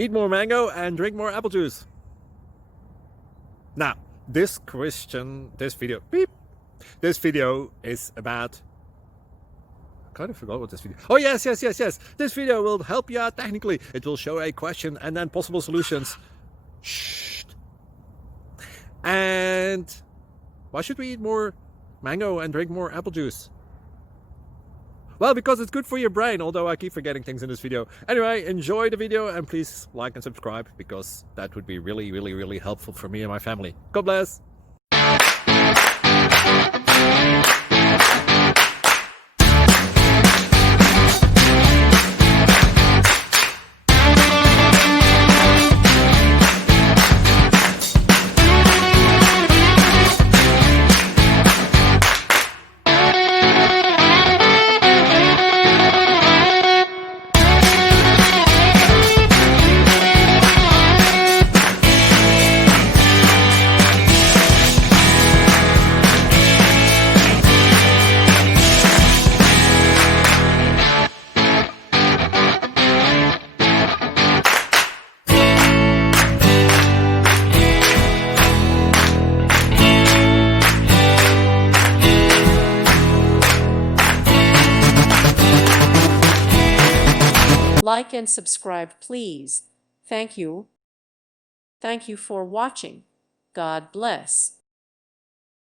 Eat more mango and drink more apple juice. Now, this video is about... I kind of forgot what this video... Oh, yes. This video will help you out technically. It will show a question and then possible solutions. Shh. And why should we eat more mango and drink more apple juice? Well, because it's good for your brain, although I keep forgetting things in this video. Anyway, enjoy the video and please like and subscribe, because that would be really helpful for me and my family. God bless! Like and subscribe, please. Thank you. Thank you for watching. God bless.